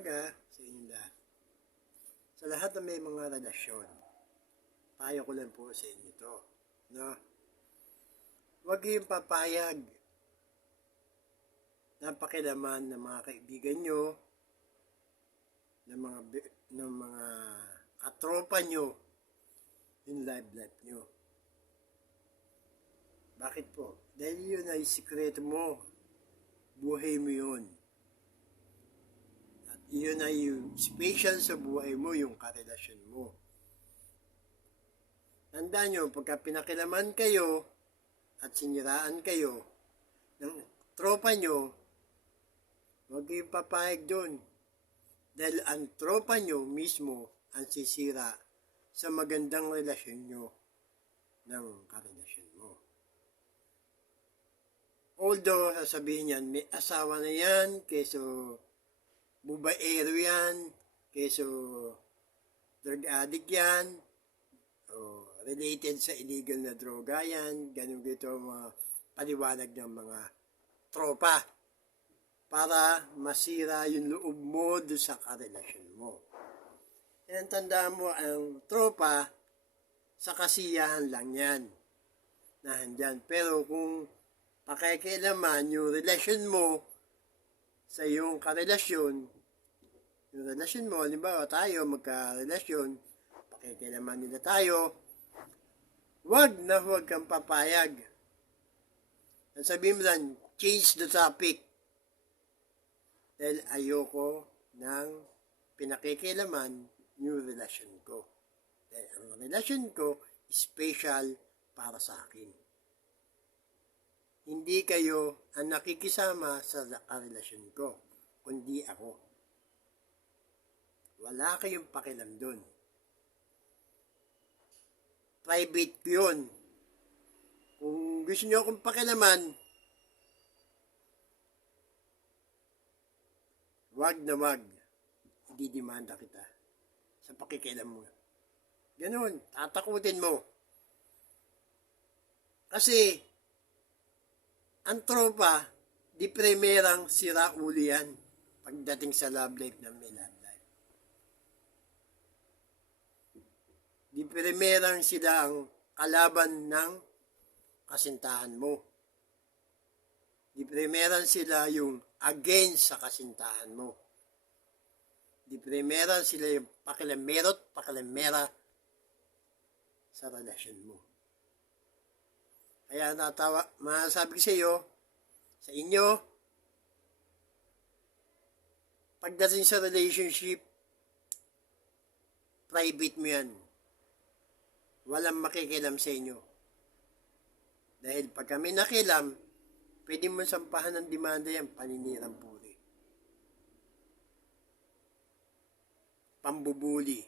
umaga sa inyong lahat. Sa lahat na may mga relasyon, payo ko lang po sa inyo to. No? Huwag kayong papayag na pakilaman ng mga kaibigan nyo, ng mga katropa nyo, yung life nyo. Bakit po? Dahil yun ay sikreto mo. Buhay mo yun. Iyon ay yung special sa buhay mo, yung karelasyon mo. Tandaan nyo, pagka pinakilaman kayo at siniraan kayo ng tropa nyo, huwag kayong papayag doon. Dahil ang tropa nyo mismo ang sisira sa magandang relasyon nyo ng karelasyon mo. Although, sasabihin yan, may asawa na yan, keso bubaero yan, keso drug addict yan, o related sa illegal na droga yan, ganun dito mga paliwanag ng mga tropa para masira yung loob mo doon sa karelasyon mo. Yan, tandaan mo, ang tropa sa kasiyahan lang yan na handyan. Pero kung pakikialaman yung relasyon mo sa iyong karelasyon, yung relasyon mo, halimbawa tayo magkarelasyon, pakikialaman nila tayo, huwag kang papayag. At sabihin mo lang, change the topic. Dahil ayoko ng pinakikialaman yung relasyon ko. Dahil ang relasyon ko, special para sa akin. Hindi kayo ang nakikisama sa karelasyon ko, kundi ako. Wala kayong pakialam doon. Private ko yun. Kung gusto nyo akong pakialaman, wag na wag, ididimanda kita sa pakikialam mo. Ganun, tatakutin mo. Kasi, ang tropa, di primerang sira uli yan pagdating sa love life ng may love life. Di primerang sila ang kalaban ng kasintahan mo. Di primerang sila yung against sa kasintahan mo. Di primerang sila yung pakilamerot, pakilamera sa relasyon mo. Kaya masasabi ko sa inyo, pagdating sa relationship, private mo yan. Walang makikilam sa inyo. Dahil pag kami nakilam, pwede mo sampahan ng demanda yan, paninirang puri. Pambubuli,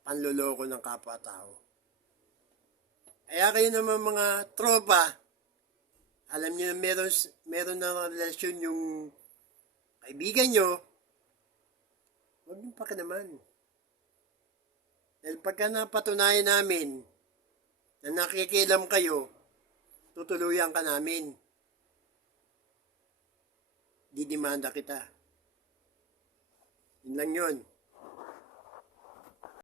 panloloko ng kapwa-tao. Kaya kayo naman mga tropa, alam niyo na meron na relasyon yung kaibigan nyo, huwag niyo pakialaman. Dahil pagka napatunayan namin na nakikialam kayo, tutuluyan ka namin. Didimanda kita. Yun lang yun.